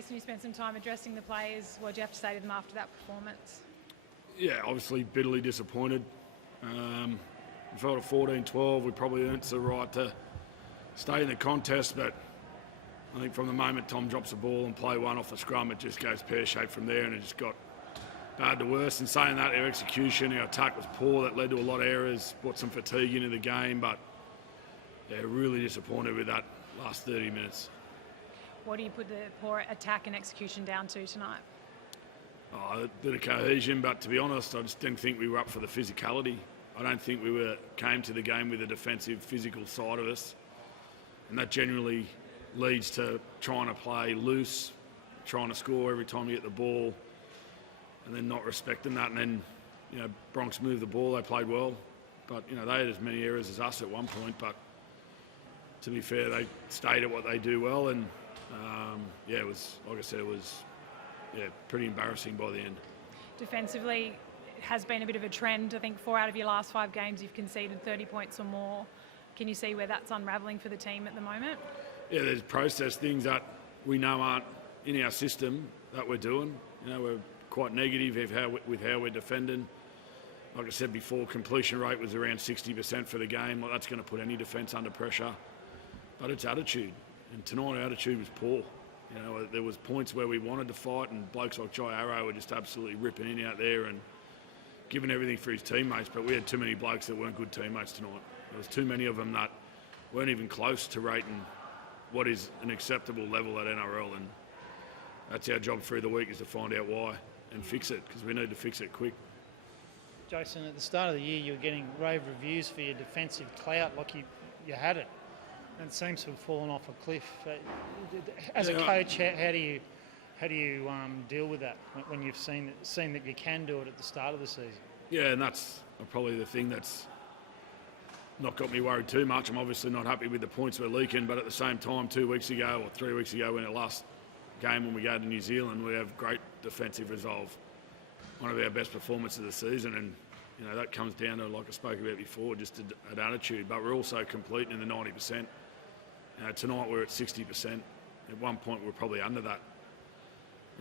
Jason, you spent some time addressing the players. What do you have to say to them after that performance? Yeah, obviously bitterly disappointed. We felt at 14-12 we probably earned the right to stay in the contest, but I think from the moment Tom drops the ball and play one off the scrum, it just goes pear-shaped from there, and it just got bad to worse. And saying that, our execution, our attack was poor. That led to a lot of errors, brought some fatigue into the game, but yeah, really disappointed with that last 30 minutes. What do you put the poor attack and execution down to tonight? A bit of cohesion, but to be honest, I just didn't think we were up for the physicality. I don't think we came to the game with a defensive, physical side of us, and that generally leads to trying to play loose, trying to score every time you get the ball, and then not respecting that. And then, Bronx moved the ball, they played well, but they had as many errors as us at one point. But to be fair, they stayed at what they do well, and it was, like I said, it was pretty embarrassing by the end. Defensively, it has been a bit of a trend. I think 4 out of your last 5 games you've conceded 30 points or more. Can you see where that's unravelling for the team at the moment? Yeah, there's process things that we know aren't in our system that we're doing. We're quite negative with how we're defending. Like I said before, completion rate was around 60% for the game. Well, that's going to put any defence under pressure. But it's attitude, and tonight our attitude was poor. There was points where we wanted to fight, and blokes like Jai Arrow were just absolutely ripping in out there and giving everything for his teammates. But we had too many blokes that weren't good teammates tonight. There was too many of them that weren't even close to rating what is an acceptable level at NRL, and that's our job through the week, is to find out why and fix it, because we need to fix it quick. Jason, at the start of the year you were getting rave reviews for your defensive clout, like you had it, and it seems to have fallen off a cliff. As a coach, how do you deal with that when you've seen that you can do it at the start of the season? Yeah, and that's probably the thing that's not got me worried too much. I'm obviously not happy with the points we're leaking, but at the same time, 2 weeks ago or 3 weeks ago, in our last game when we go to New Zealand, we have great defensive resolve. One of our best performances of the season, and that comes down to, like I spoke about before, just an attitude. But we're also completing in the 90%. Tonight we're at 60%. At one point we're probably under that.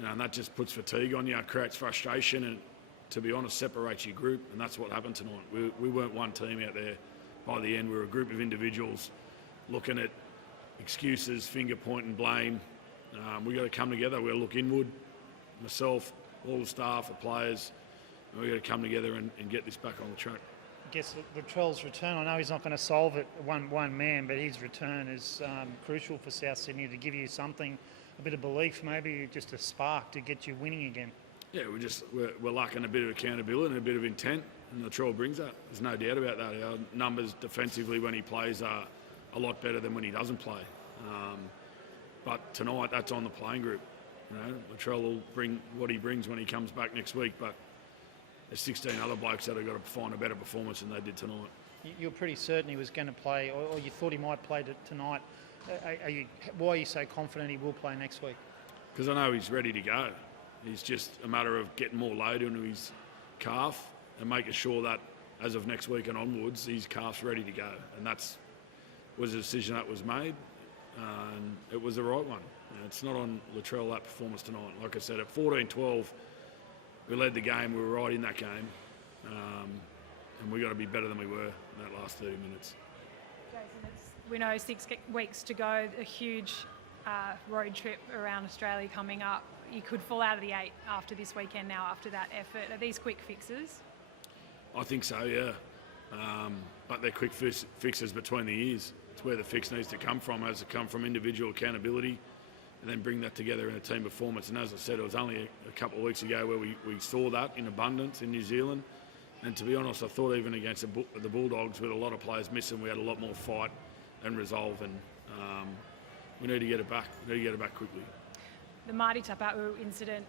And that just puts fatigue on you, it creates frustration, and to be honest, separates your group. And that's what happened tonight. We weren't one team out there. By the end, we were a group of individuals looking at excuses, finger pointing, blame. We've got to come together. We've got to look inward. Myself, all the staff, the players, and we've got to come together and get this back on the track. I guess Latrell's return, I know he's not going to solve it one man, but his return is crucial for South Sydney to give you something, a bit of belief, maybe just a spark to get you winning again. Yeah, we're lacking a bit of accountability and a bit of intent, and Latrell brings that. There's no doubt about that. Our numbers defensively when he plays are a lot better than when he doesn't play. But tonight, that's on the playing group. Latrell will bring what he brings when he comes back next week, but there's 16 other blokes that have got to find a better performance than they did tonight. You're pretty certain he was going to play, or you thought he might play tonight. Why are you so confident he will play next week? Because I know he's ready to go. It's just a matter of getting more load into his calf and making sure that as of next week and onwards, his calf's ready to go. And that was a decision that was made, and it was the right one. It's not on Latrell, that performance tonight. Like I said, at 14-12, we led the game. We were right in that game, and we got to be better than we were in that last 30 minutes. Jason, we know 6 weeks to go, a huge road trip around Australia coming up. You could fall out of the 8 after this weekend now, after that effort. Are these quick fixes? I think so, yeah. But they're quick fixes between the years. It's where the fix needs to come from. It has to come from individual accountability and then bring that together in a team performance. And as I said, it was only a couple of weeks ago where we saw that in abundance in New Zealand. And to be honest, I thought even against the Bulldogs, with a lot of players missing, we had a lot more fight and resolve. And we need to get it back. We need to get it back quickly. The Marty Tapau incident,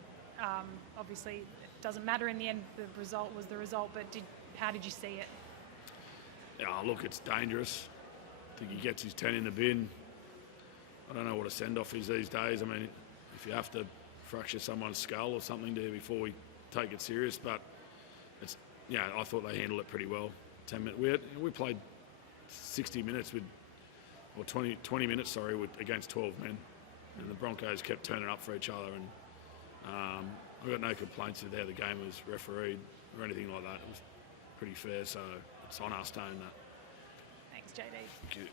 obviously it doesn't matter in the end, the result was the result, but how did you see it? Yeah, look, it's dangerous. I think he gets his 10 in the bin. I don't know what a send-off is these days. I mean, if you have to fracture someone's skull or something there before we take it serious, but it's, I thought they handled it pretty well. 10 minutes. We played 60 minutes or 20 minutes, against 12 men. and the Broncos kept turning up for each other. And I got no complaints with how the game was refereed or anything like that. It was pretty fair, so it's on us doing that. Thanks, JD. Thank you.